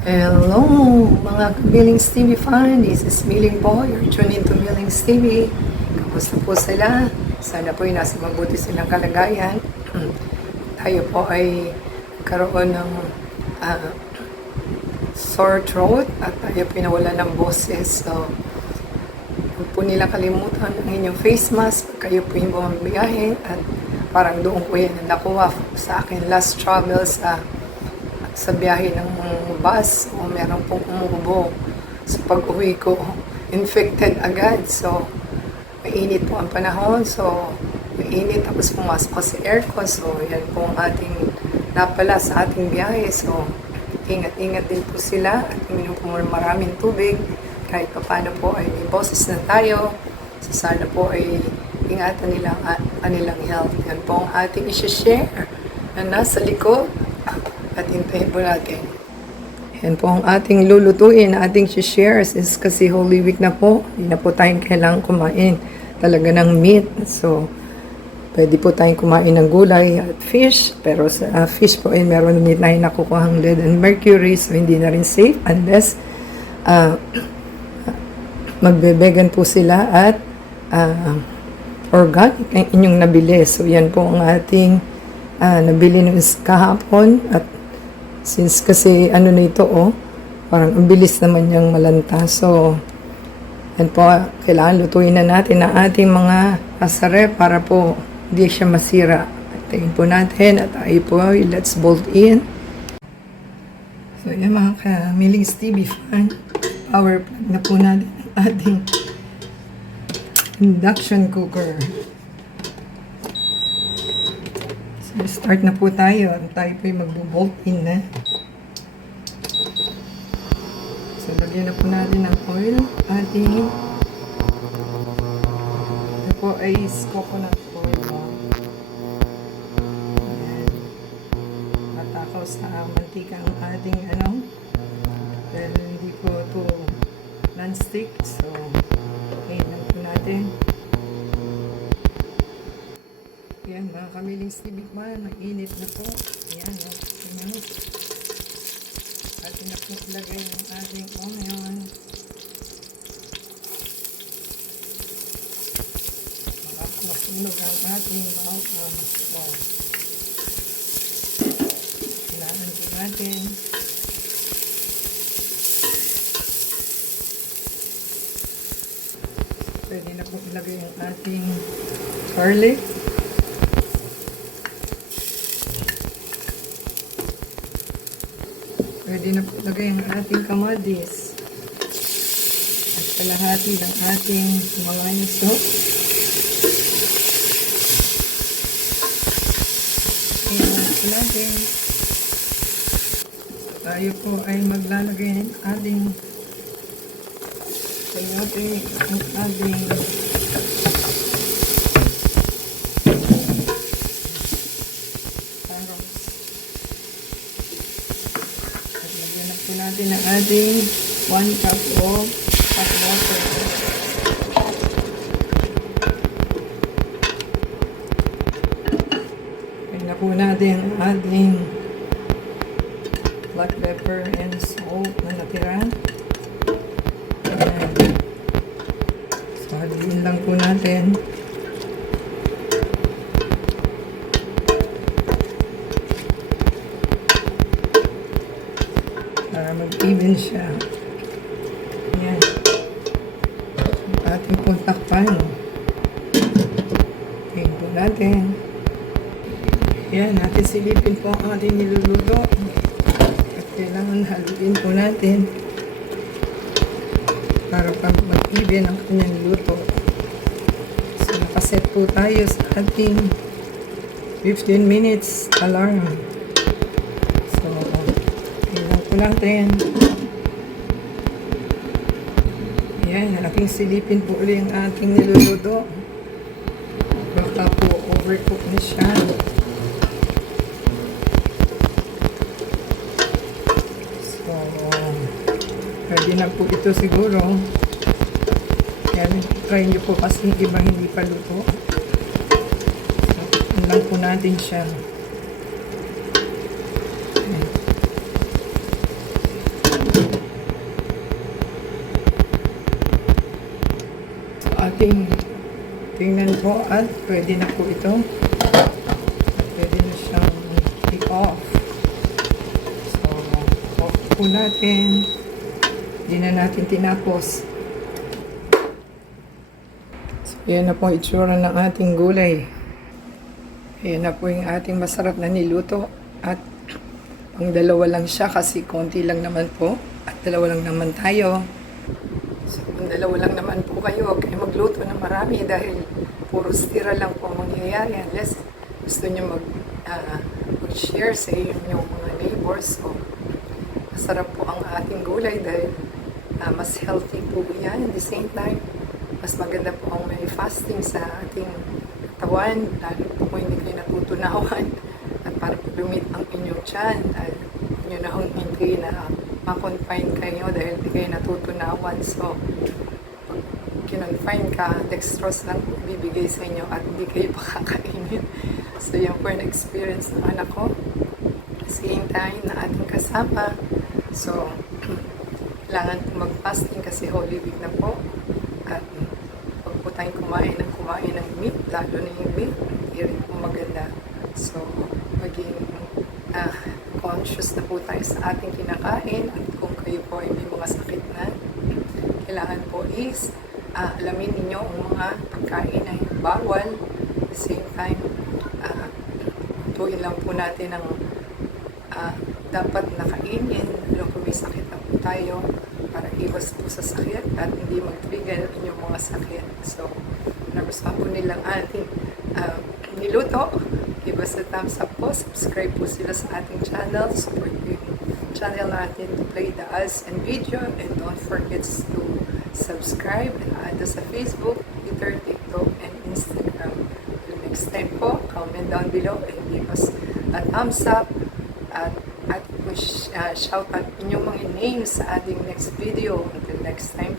Hello, mga Billings TV fan. This is Milling po. You're tuned into Billings TV. Kamusta po sila? Sana po ay nasa mabuti silang kalagayan. Tayo po ay karoon ng sore throat at tayo pinawala ng boses. So, huwag po nila kalimutan ang inyong face mask pag kayo po yung bumabiyahe at parang doon ko yan nakuha sa akin last travel sa biyahe ng bus o meron pong umubo sa pag-uwi ko, infected agad. So, mainit po ang panahon. So, mainit tapos pumasok ko sa aircon. So, yan po ang ating napala sa ating biyahe. So, ingat-ingat din po sila at uminom po maraming tubig. Kahit pa paano po ay may boses na tayo. So, sana po ay ingatan nila ang kanilang health. Yan po ang ating isi-share na nasa likod. At hintayin po natin. Yan po ang ating lulutuin, ating shares is kasi Holy Week na po. Hindi na po tayong kailangang kumain talaga ng meat. So, pwede po tayong kumain ng gulay at fish. Pero sa fish po ay meron din tayong nakukuhang lead and mercury. So, hindi na rin safe unless magbe-vegan po sila at organic ang inyong nabili. So, yan po ang ating nabili nung kahapon at since kasi ano na ito parang ang bilis naman niyang malanta. So, yan po, kailangan lutuin na natin ang ating mga asare para po hindi siya masira. Tayin po natin at tayo po, let's bolt in. So, yan mga ka-Millings TV fan, power plug na po natin ang ating induction cooker. So, start na po tayo. Tayo po yung magbo-bolt in na. So, lagyan na po natin ng oil. Ating ito po ay coconut oil. Ayan. Matakaw sa mantika ang ating dahil hindi po ito non-stick. So, okay lang po natin. Yan, mga ka-Millings TV fan, mainit na po. Yan, yan. Atin na po ilagay yung ating onion. Masunog ang ating bawang. So, kailangan po natin. Pwede na po ilagay yung ating garlic. Pwede na po lagay ang ating kamatis at kalahati ng ating mga iso. Ayan po natin. Tayo po ay maglalagay ng ating kalahati ng ating natin ang ating 1 cup of hot water. Ayan na po natin ang ating black pepper and salt na natira. Ayan. So, haluin lang po natin. Para mag-even siya. Ayan. Ating pong takpan. Ayan po natin. Ayan, natin silipin po ang ating niluluto. At kailangan haluin po natin para pag mag-even ang kanyang luto. So, nakaset po tayo sa ating 15 minutes alarm. Natin. Ayan, aking silipin po ulit ang ating niluluto. Baka po overcook na siya. So, pwede na po ito siguro. Ayan, try nyo po kasi iba hindi pa luto. So, lang po natin siya. ating tingnan po at pwede na po ito. Pwede na siyang i-off. So, off po natin. Hindi na natin tinapos. So, yan na po itsura ng ating gulay. Ayan na po yung ating masarap na niluto. At pang dalawa lang siya kasi konti lang naman po. At dalawa lang naman tayo. So, kung dalawa lang naman po kayo, huwag kayo magluto ng marami dahil puro tira lang po ang mangyayari. Unless gusto nyo mag-share sa inyong mga neighbors. So, masarap po ang ating gulay dahil mas healthy po yan. At the same time, mas maganda po ang may fasting sa ating katawan, lalo po kung hindi kayo natutunawan at para po lumit ang inyong tiyan at nyo na hindi na ma-confine kayo dahil hindi kayo natutunawan. So, pag kinonfine ka, dextrose lang po bibigay sa inyo at hindi kayo pakakainin. So, yan po yung experience ng anak ko. Same time na ating kasama. So, kailangan po mag-fasting kasi Holy Week na po. At pag po tayong kumain ng meat, lalo na yung meat, hindi rin po maganda. So, maging conscious na po tayo sa ating kinakain at kung kayo po ay may mga sakit na, kailangan po is alamin ninyo ang mga pagkain na bawal. At the same time, tuwin lang po natin ang dapat nakainin, lalo kung may sakit na po tayo, para iwas po sa sakit at hindi mag-trigger inyong mga sakit. So, nagustuhan po nilang ating niluto. Give us a thumbs up po. Subscribe po sila sa ating channel. Support po yung channel natin to play the ads and video. And don't forget to subscribe and add us sa Facebook, Twitter, TikTok, and Instagram. Till next time po, comment down below and give us a thumbs up. At shout out inyong mga names sa ating next video. Until next time.